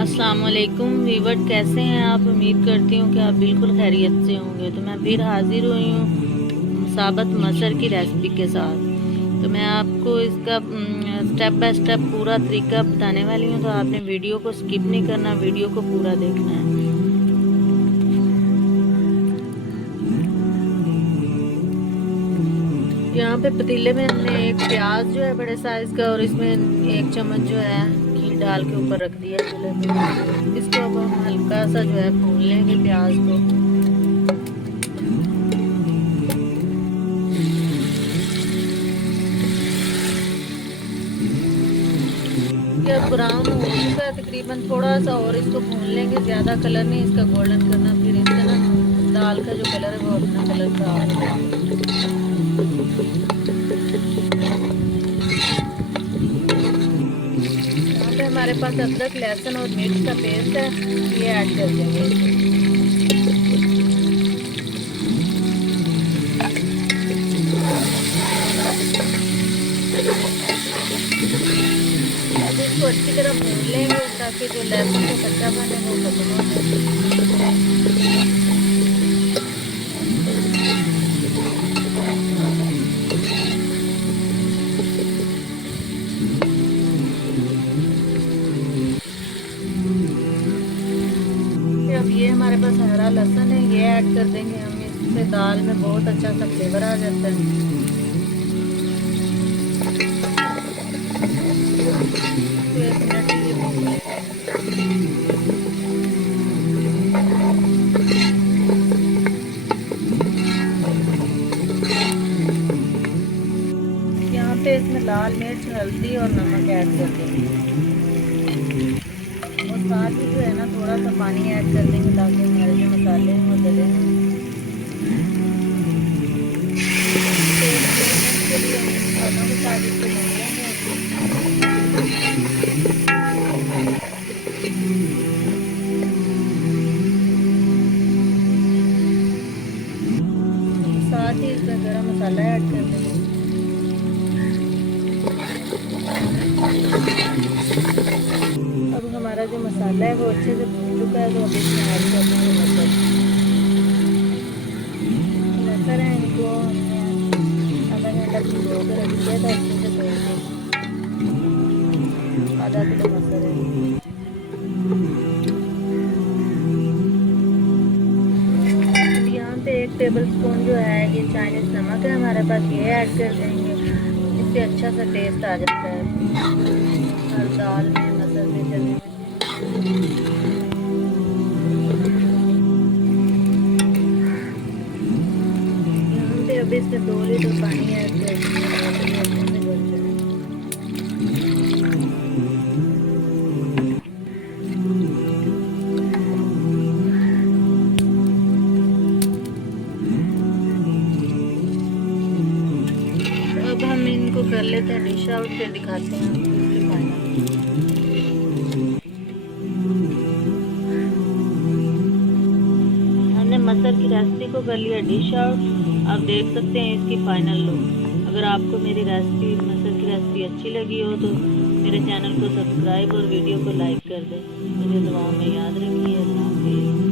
अस्सलाम वालेकुम वीवर, कैसे हैं आप। उम्मीद करती हूँ कि आप बिल्कुल खैरियत से होंगे। तो मैं फिर हाजिर हुई हूँ साबत मसर की रेसिपी के साथ। तो मैं आपको इसका स्टेप बाय स्टेप पूरा तरीका बताने वाली हूँ। तो आपने वीडियो को स्किप नहीं करना, वीडियो को पूरा देखना है। यहाँ पे पतीले में हमने एक प्याज जो है बड़े साइज का, और इसमें 1 चम्मच जो है घी डाल के ऊपर रख दिया चूल्हे पे। इसको अब हम हल्का सा जो है भून लेंगे प्याज को। ये ब्राउन हो चुका है तकरीबन, थोड़ा सा और इसको भून लेंगे, ज़्यादा कलर नहीं इसका गोल्डन करना, फिर इससे ना दाल का जो कलर है वो अपना कलर खराब हो जाएगा। यहाँ पे हमारे पास अदरक, लहसुन और मिर्च का पेस्ट है, ये ऐड कर देंगे। अब इसको अच्छी तरह भून लेंगे ताकि जो लहसुन का कच्चापन है वो खत्म हो जाए। अब ये हमारे पास हरा लहसुन है, ये ऐड कर देंगे हम। इससे दाल में बहुत अच्छा सा फ्लेवर आ जाता है। तो 1 मिनट ये भून लेंगे। यहाँ पे इसमें लाल मिर्च, हल्दी और नमक ऐड कर देंगे, और साथ ही जो है ना थोड़ा सा पानी ऐड कर देंगे ताकि हमारे जो मसाले हैं वो गले ना। के लिए हम मसालों के साथ इसको भून लेंगे। साथ ही इसमें गरम मसाला ऐड कर देंगे। अब हमारा जो मसाला है वो अच्छे से भून चुका है, तो अब इसमें ऐड कर देंगे मटर। मटर है, इनको आधा घंटा भिगो कर रख दिया था, अच्छे से धो के। आधा किलो मटर है। यहाँ पे 1 टेबल स्पून जो है ये चाइनीज नमक है हमारे पास, ये ऐड कर देंगे। इससे अच्छा सा टेस्ट आ जाता है हर दाल में, मटर में, चने में। यहाँ पे अब इसमें 2 लीटर पानी ऐड कर देंगे। अब हम इनको कर लेते हैं डिश आउट, फिर दिखाते हैं इसके फाइनल। हमने मटर की रेसिपी को कर लिया डिश आउट। आप देख सकते हैं इसकी फाइनल लुक। अगर आपको मेरी रेसिपी, मटर की रेसिपी अच्छी लगी हो तो मेरे चैनल को सब्सक्राइब और वीडियो को लाइक कर दें। मुझे दुआओं में याद रखिए। अल्लाह हाफिज़।